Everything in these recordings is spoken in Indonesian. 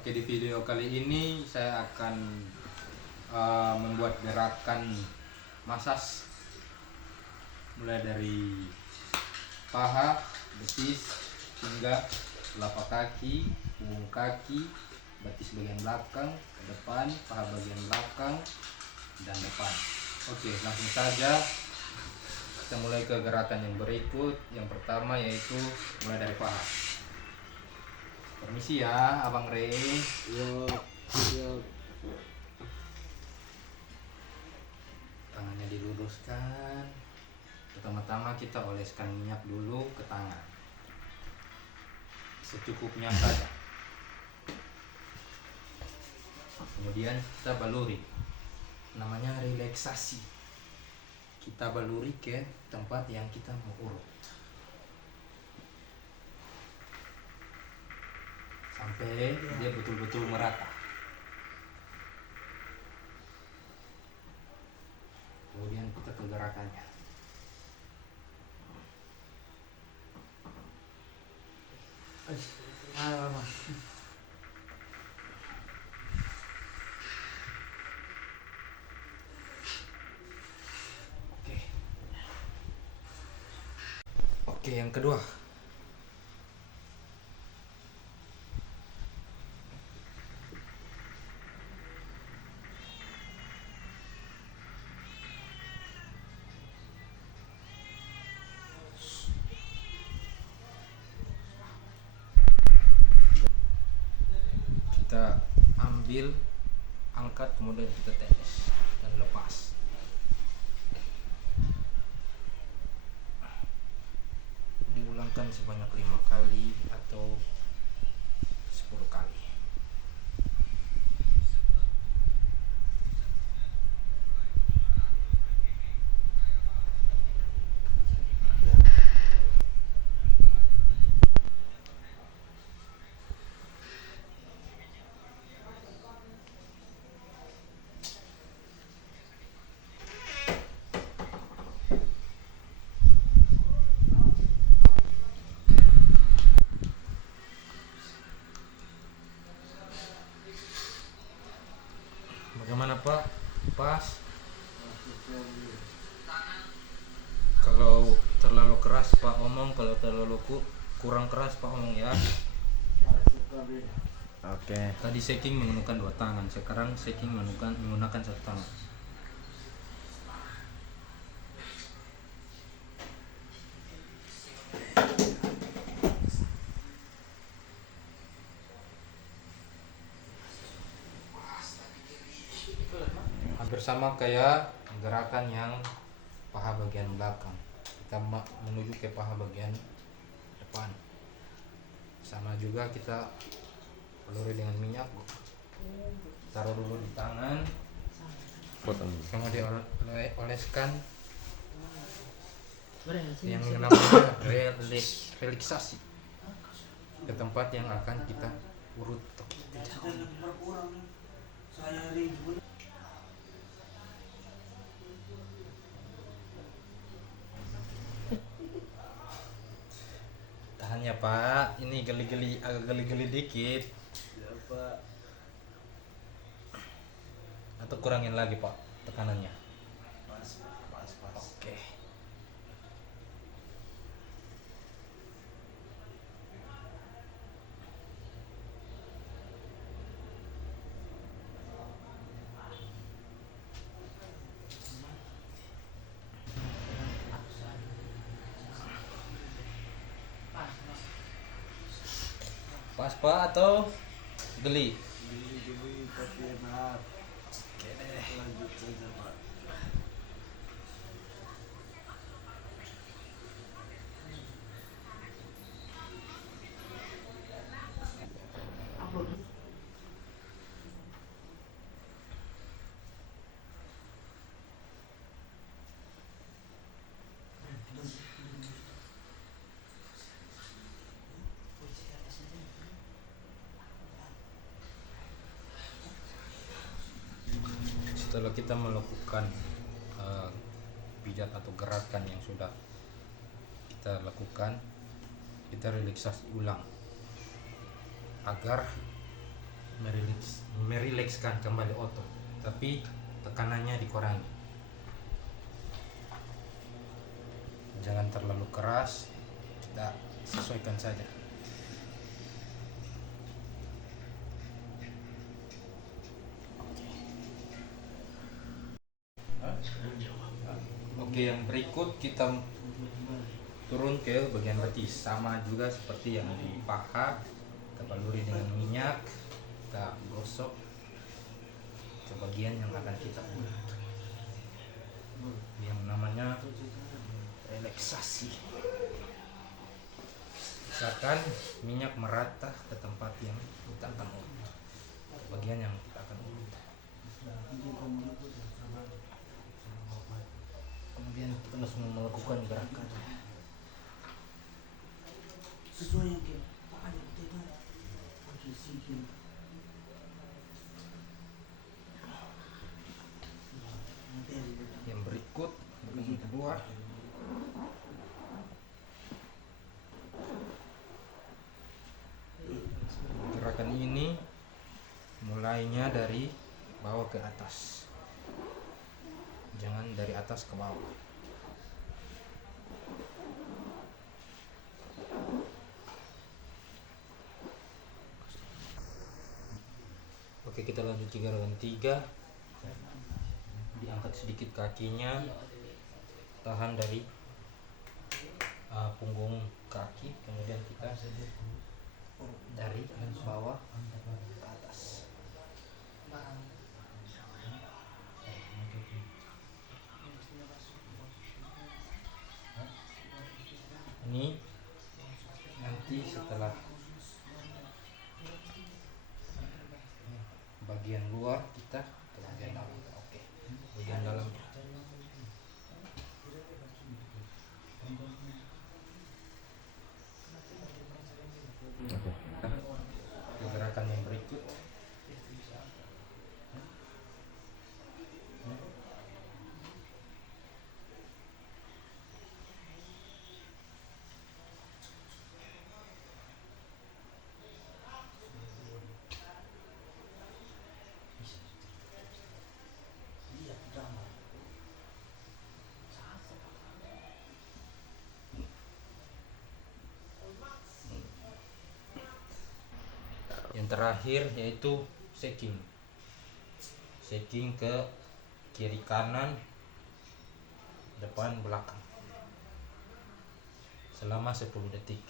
Oke, di video kali ini saya akan membuat gerakan massage mulai dari paha, betis, hingga telapak kaki, punggung kaki, betis bagian belakang, ke depan, paha bagian belakang, dan depan. Oke, langsung saja kita mulai ke gerakan yang berikut. Yang pertama yaitu mulai dari paha. Permisi ya, Abang Rey. Siap. Tangannya diluruskan. Pertama-tama kita oleskan minyak dulu ke tangan, secukupnya saja. Kemudian kita baluri, namanya relaksasi. Kita baluri ke tempat yang kita mau urut sampai dia betul-betul merata. Kemudian kita ke gerakannya. Oke, yang kedua. Kita ambil, angkat, kemudian kita tenis dan lepas. Diulangkan sebanyak 5 kali atau 10 kali. Bagaimana Pak? Pas? Kalau terlalu keras Pak omong, kalau terlalu kurang keras Pak omong ya. Oke. Tadi shaking menggunakan 2 tangan, sekarang shaking menggunakan 1 tangan. Hampir sama kayak gerakan yang paha bagian belakang. Kita menuju ke paha bagian depan. Sama juga kita peluri dengan minyak. Taruh dulu di tangan, kemudian oleskan yang namanya relaksasi ke tempat yang akan kita urut. Tahan ya Pak, ini agak geli-geli dikit. Ya, Pak. Atau kurangin lagi Pak tekanannya. Pas. Oke. Pas Pak atau geli? Geli tapi enak. Oke deh. Lanjut saja, Pak. Setelah kita melakukan pijat atau gerakan yang sudah kita lakukan, kita relaksasi ulang agar merilekskan kembali otot, tapi tekanannya dikurangi. Jangan terlalu keras, kita sesuaikan saja. Oke, yang berikut kita turun ke bagian betis, sama juga seperti yang di paha. Kita baluri dengan minyak, kita gosok ke bagian yang akan kita urut, yang namanya relaksasi. Misalkan minyak merata ke tempat yang kita akan urut, bagian yang kita akan urut. Kemudian kita langsung melakukan gerakan. Sesuai yang kita ada kita sikit. Yang berikut, yang kedua, gerakan ini mulainya dari bawah ke atas, jangan dari atas ke bawah. Oke, kita lanjut gerakan 3. Diangkat sedikit kakinya, tahan dari punggung kaki, kemudian kita dari bawah ke atas. Ini nanti setelah bagian luar kita ke bagian dalam. Oke, bagian dalam. Gerakan yang berikut, yang terakhir yaitu shaking ke kiri kanan, depan belakang selama 10 detik.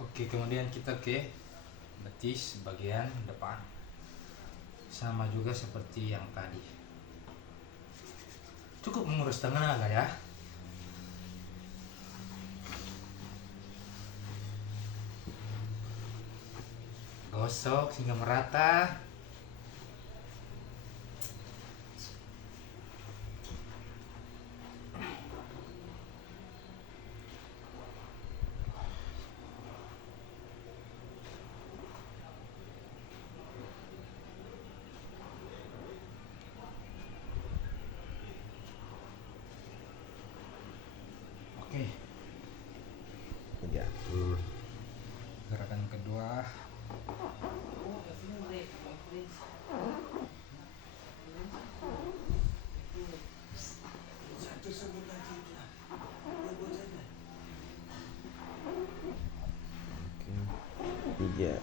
Oke, kemudian kita ke betis bagian depan, sama juga seperti yang tadi. Cukup menguras tenaga ya. Gosok hingga merata. Oke. Ya. Gerakan kedua. Satu sebut lagi lah. Tiga.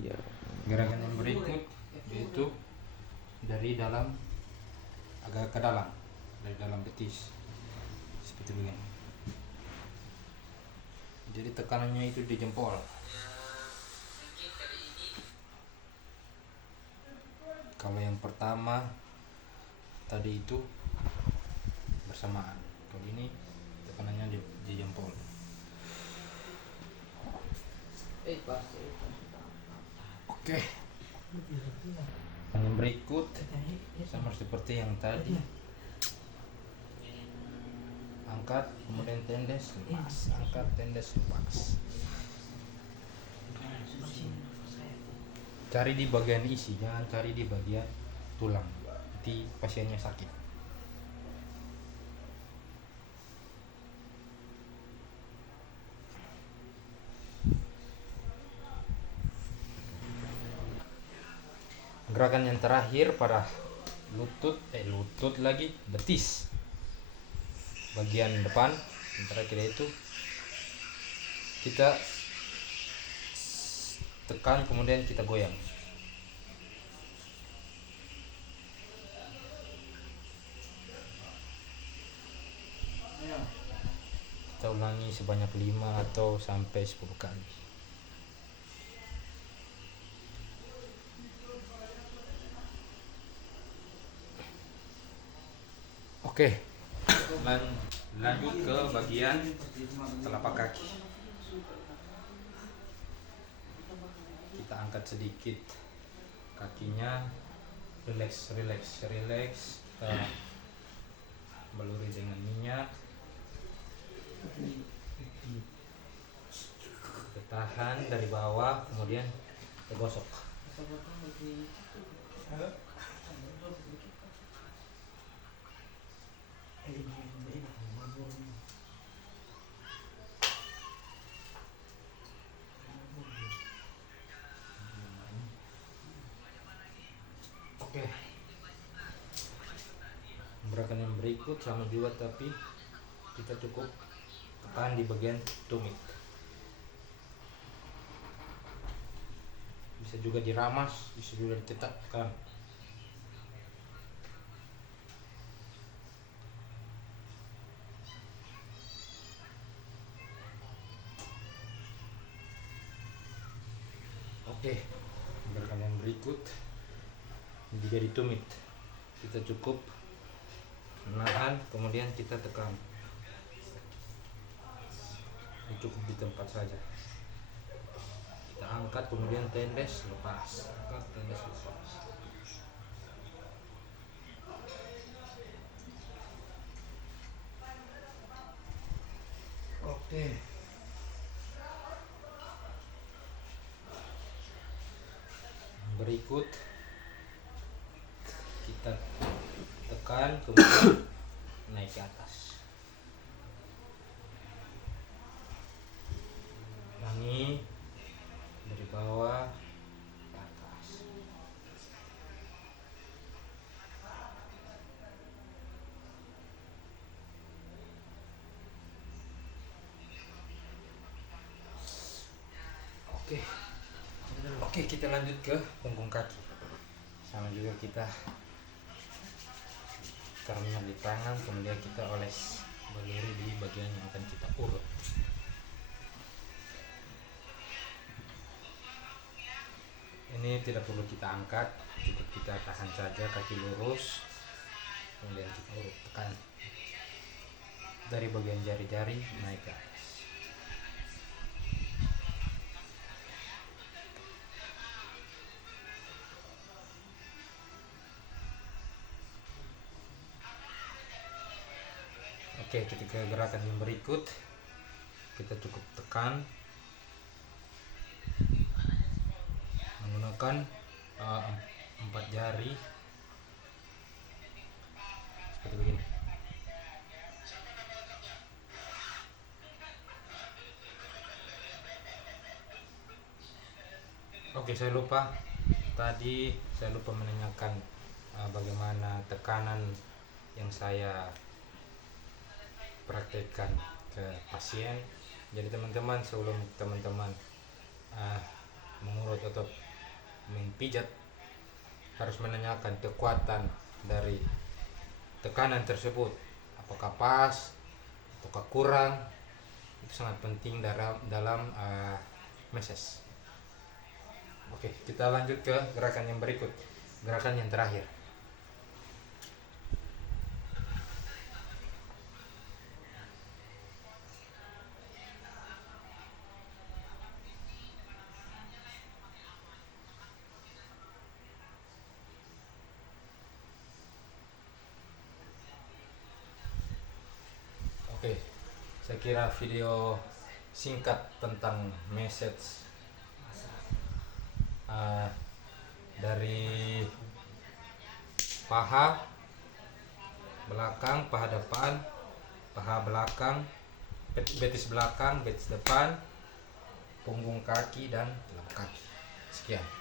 Ya. Gerakan yang berikut yaitu dari dalam agak ke dalam, dari dalam betis seperti begini. Jadi tekanannya itu di jempol. Kalau yang pertama tadi itu bersamaan, kalau ini tekanannya di jempol. Oke, Yang berikut sama seperti yang tadi, angkat kemudian tendes lepas, angkat tendes lepas. Cari di bagian isi, jangan cari di bagian tulang, nanti pasiennya sakit. Gerakan yang terakhir pada lutut lagi, betis bagian depan. Yang terakhir itu kita tekan kemudian kita goyang. Kita ulangi sebanyak 5 atau sampai 10 kali. Oke, lanjut ke bagian telapak kaki. Kita angkat sedikit kakinya, relax. Kita baluri dengan minyak. Kita tahan dari bawah, kemudian kita gosok. Oke. Gerakan yang berikut sama juga, tapi kita cukup tekan di bagian tumit. Bisa juga diramas, bisa juga ditetapkan. Oke, gerakan yang berikut juga di tumit. Kita cukup menahan, kemudian kita tekan. Ini cukup di tempat saja. Kita angkat, kemudian tendes lepas, angkat tendes lepas. Oke. Berikut kita tekan, kemudian naik ke atas. Ulangi dari bawah ke atas. Oke, kita lanjut ke punggung kaki. Sama juga kita taruhnya di tangan, kemudian kita oles baluri di bagian yang akan kita urut. Ini tidak perlu kita angkat, cukup kita tahan saja kaki lurus, kemudian kita urut, tekan dari bagian jari-jari naik ke atas. Oke, ketika gerakan yang berikut kita cukup tekan menggunakan 4 jari seperti begini. Oke, saya lupa menanyakan bagaimana tekanan yang saya praktekkan ke pasien. Jadi teman-teman, sebelum teman-teman mengurut atau mempijat, harus menanyakan kekuatan dari tekanan tersebut, apakah pas ataukah kurang. Itu sangat penting dalam meses. Oke, kita lanjut ke gerakan yang berikut, gerakan yang terakhir. Oke, saya kira video singkat tentang message dari paha belakang, paha depan, paha belakang, betis belakang, betis depan, punggung kaki dan telapak kaki. Sekian.